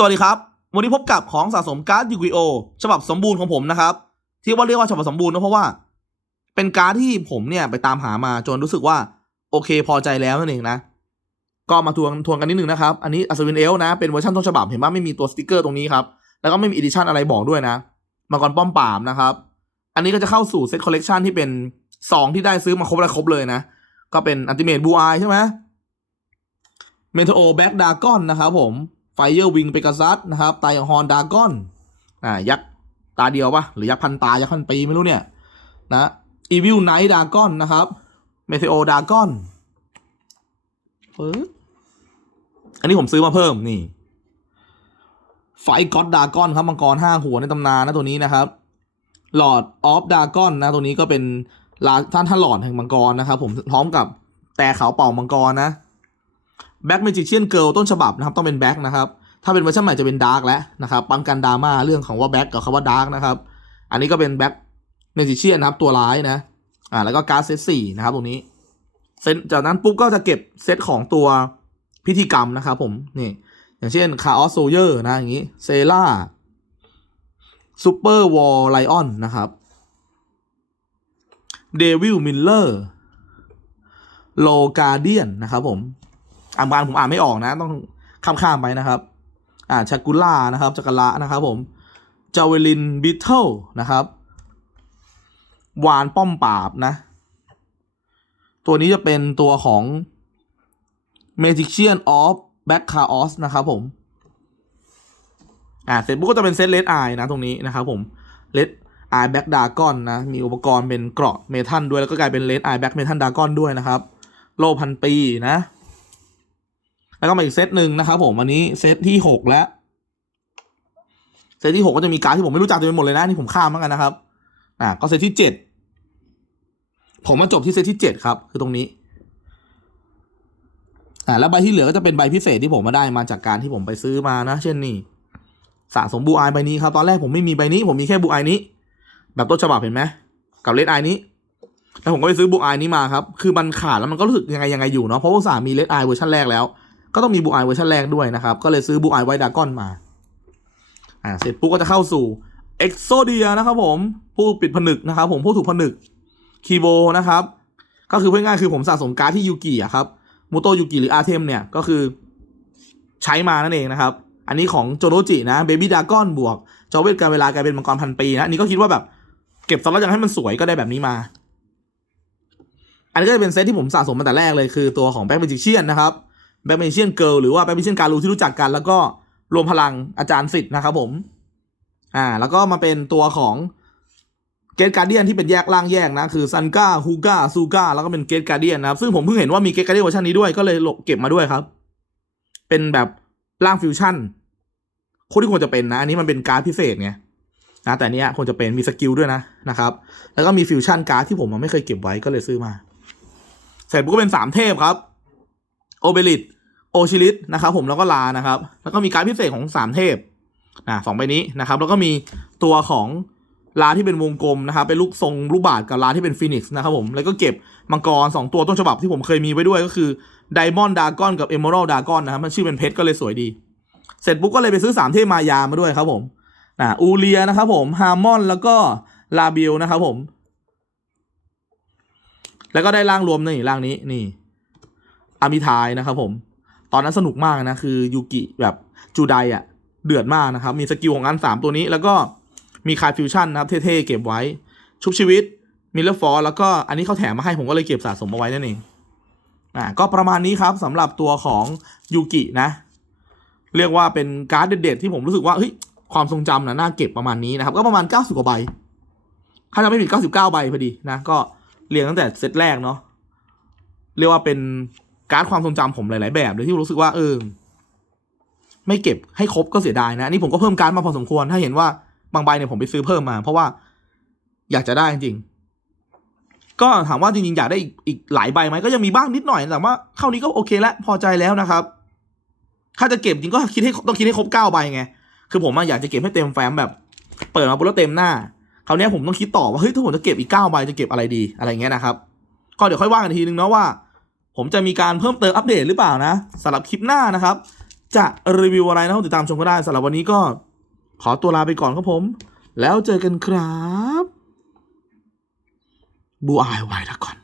สวัสดีครับ วันนี้พบกับของสะสมการ์ดยูกิโอฉบับสมบูรณ์ของผมนะครับ ที่ว่าเรียกว่าฉบับสมบูรณ์ก็เพราะว่า เป็นการ์ดที่ผมเนี่ยไปตามหามาจนรู้สึกว่า โอเคพอใจแล้วนั่นเองนะ ก็มาทวงทวงกันนิดนึงนะครับ อันนี้อัศวินเอลนะ เป็นเวอร์ชันต้นฉบับเห็นว่าไม่มีตัวสติกเกอร์ตรงนี้ครับ แล้วก็ไม่มีอีดิชั่นอะไรบอกด้วยนะมังกรป้อมปรามนะครับ อันนี้ก็จะเข้าสู่เซตคอลเลกชันที่เป็นซองที่ได้ซื้อมาครบและครบเลยนะ ก็เป็นอันติเมตบูไอใช่ไหมเมโทโอแบ็กดากอนนะครับผม ไฟเยอร์วิงเปกัซัสนะครับไตฮอนดากอนอ่ายักษ์ตาเดียวปะหรือยักษ์พันตา ยักษ์พันปีไม่รู้เนี่ยนะอีวิลไนท์ดากอนนะครับเมโทโอดากอนปึ๊บอันนี้ผมซื้อมาเพิ่มนี่ ไฟก็อดดากอนครับมังกรห้าหัวในตำนานนะตัวนี้นะครับหลอดออฟดากอนนะตัวนี้ก็เป็นลาท่านท่านหลอดแห่งมังกรนะครับผมพร้อมกับแต่เขาเป่ามังกรนะ แบ็กเมจิเชียนเกิลต้นฉบับนะครับต้องเป็นแบ็กนะครับถ้าเป็นเวอร์ชันใหม่จะเป็นดาร์กแล้วนะครับป้องกันดราม่าเรื่องของว่าแบ็กกับคำว่าดาร์กนะครับอันนี้ก็เป็นแบ็กเมจิเชียนนะครับตัวร้ายนะอ่าแล้วก็การ์ดเซตสี่นะครับตรงนี้เซตจากนั้นปุ๊บก็จะเก็บเซตของตัวพิธีกรรมนะครับผมนี่อย่างเช่นคาออสโซเยอร์นะอย่างนี้เซล่าซูเปอร์วอลไลออนนะครับเดวิลมิลเลอร์โลกาเดียนนะครับผม อ่านบานผมอ่านไม่ออกนะ ต้องข้ามๆไปนะครับอ่าชากุล่านะครับจักระนะครับผมจาเวลินบิทเทิลนะครับวานป้อมปราบนะ ตัวนี้จะเป็นตัวของ Magician of Back Chaos นะครับผม อ่าเสร็จปุ๊บก็จะเป็นเซตเลดไอนะตรงนี้นะครับผมเลดไอแบ็กดากอนนะ มีอุปกรณ์เป็นเกราะเมทัลด้วย แล้วก็กลายเป็นเลดไอแบ็กเมทัลดากอนด้วยนะครับ โลพันปีนะ แล้วก็มาอีกเซตหนึ่งนะครับผมอันนี้เซตที่หกแล้ว เซตที่หกก็จะมีการที่ผมไม่รู้จักเต็มไปหมดเลยนะนี่ผมข้ามเหมือนกันนะครับอ่าก็เซตที่เจ็ดผมมาจบที่เซตที่เจ็ดครับ คือตรงนี้อ่าแล้วใบที่เหลือก็จะเป็นใบพิเศษที่ผมมาได้มาจากการที่ผมไปซื้อมานะ เช่นนี่สะสมบูอใบนี้ครับ ตอนแรกผมไม่มีใบนี้ ผมมีแค่บูอายนี้ แบบต้นฉบับเห็นไหมกับเลดไอนี้แล้วผมก็ไปซื้อบูอายนี้มาครับ คือมันขาดแล้วมันก็รู้สึกยังไงยังไงอยู่เนาะเพราะว่าสามีเลดไอเวอร์ชันแรกแล้ว ก็ต้องมีบูอเวอร์ชันแรกด้วยนะครับ ก็เลยซื้อบูอายไวดากอนมา อ่า เสร็จปุ๊บก็จะเข้าสู่เอ็กโซเดียนะครับผม ผู้ปิดผนึกนะครับผม ผู้ถูกผนึกคีโบนะครับ ก็คือพูดง่ายคือผมสะสมการ์ดที่ยูกิอะครับมูโตยูกิหรืออาเทมเนี่ย ก็คือใช้มานั่นเองนะครับ อันนี้ของโจโรจินะเบบี้ดากอนบวกจอเวทการเวลากลายเป็นมังกรพันปีนะ อันนี้ก็คิดว่าแบบเก็บสล็อตยังให้มันสวยก็ได้แบบนี้มา อันนี้ก็จะเป็นเซตที่ผมสะสมมาแต่แรกเลยคือตัวของแบ็กเมจิเชียนนะครับ แบ็กเมเชียนเกิลหรือว่าแบ็กเมเชียนการูที่รู้จักกัน แล้วก็รวมพลังอาจารย์สิทธิ์นะครับผมอ่าแล้วก็มาเป็นตัวของเกตการเดียนที่เป็นแยกล่างแยกนะ คือซันก้าฮูก้าซูก้าแล้วก็เป็นเกตการเดียนนะครับ ซึ่งผมเพิ่งเห็นว่ามีเกตการเดียนเวอร์ชันนี้ด้วยก็เลยเก็บมาด้วยครับ เป็นแบบร่างฟิวชั่นโคตรที่ควรจะเป็นนะ อันนี้มันเป็นการ์ดพิเศษไงนะแต่นเนี้ยควรจะเป็นมีสกิลด้วยนะนะครับ แล้วก็มีฟิวชั่นการ์ดที่ผมไม่เคยเก็บไว้ก็เลยซื้อมา เสร็จปุ๊บก็เป็นสามเทพครับ เบลิตโอชิลิตนะครับผมแล้วก็ลานะครับ แล้วก็มีการพิเศษของสามเทพอ่าสองใบนี้นะครับ แล้วก็มีตัวของลาที่เป็นวงกลมนะครับ เป็นลูกทรงลูกบาศก์กับลาที่เป็นฟีนิกซ์นะครับผมแล้วก็เก็บมังกรสองตัวต้นฉบับที่ผมเคยมีไว้ด้วยก็คือไดมอนด์ดากอนกับเอม r ร l d ดากอนนะครับมันชื่อเป็นเพชรก็เลยสวยดี เสร็จปุ๊บก็เลยไปซื้อสามเทพมายามาด้วยครับผมนะอูเลียนะครับผมฮาร์มอนแล้วก็ลาเบลนะครับผม แล้วก็ได้ร่างรวมนี่ร่างนี้นี่ อามิทายนะครับผม ตอนนั้นสนุกมากนะ คือยูกิแบบจูไดอะเดือดมากนะครับ มีสกิลของอันสามตัวนี้ แล้วก็มีคายฟิวชั่นนะครับ เท่ๆ เก็บไว้ ชุบชีวิตมิลเลอร์ฟอร์แล้วก็อันนี้เขาแถมมาให้ผมก็เลยเก็บสะสมเอาไว้นั่นเองอ่าก็ประมาณนี้ครับสำหรับตัวของยูกินะ เรียกว่าเป็นการ์ดเด็ดๆที่ผมรู้สึกว่าเฮ้ยความทรงจำนะน่าเก็บประมาณนี้นะครับ ก็ประมาณ 90กว่าใบถ้าจะไม่ผิด99 ใบพอดีนะ ก็เรียงตั้งแต่เซตแรกเนาะเรียกว่าเป็น การ์ดความทรงจำผมหลาย ๆ แบบเลยที่รู้สึกว่าเออไม่เก็บให้ครบก็เสียดายนะนี่ผมก็เพิ่มการ์ดมาพอสมควร ถ้าเห็นว่าบางใบเนี่ยผมไปซื้อเพิ่มมา เพราะว่าอยากจะได้จริงก็ถามว่าจริง ๆ อยากได้อีกอีกหลายใบไหมก็ยังมีบ้างนิดหน่อยแต่ว่าเข้านี้ก็โอเคแล้วพอใจแล้วนะครับ ถ้าจะเก็บจริงก็คิดให้ต้องคิดให้ครบเก้าใบไงคือผมอยากจะเก็บให้เต็มแฟ้มแบบ เปิดมาปุ๊บแล้วเต็มหน้าคราวนี้ผมต้องคิดต่อว่าเฮ้ยถ้าผมจะเก็บอีกเก้าใบจะเก็บอะไรดีอะไรเงี้ยนะครับก็เดี๋ยวค่อยว่ากันอีกทีนึงเนาะว่า ผมจะมีการเพิ่มเติมอัปเดตหรือเปล่านะสำหรับคลิปหน้านะครับ จะรีวิวอะไรนะติดตามชมก็ได้สำหรับวันนี้ก็ขอตัวลาไปก่อนครับผม แล้วเจอกันครับบูอายไว้ละก่อน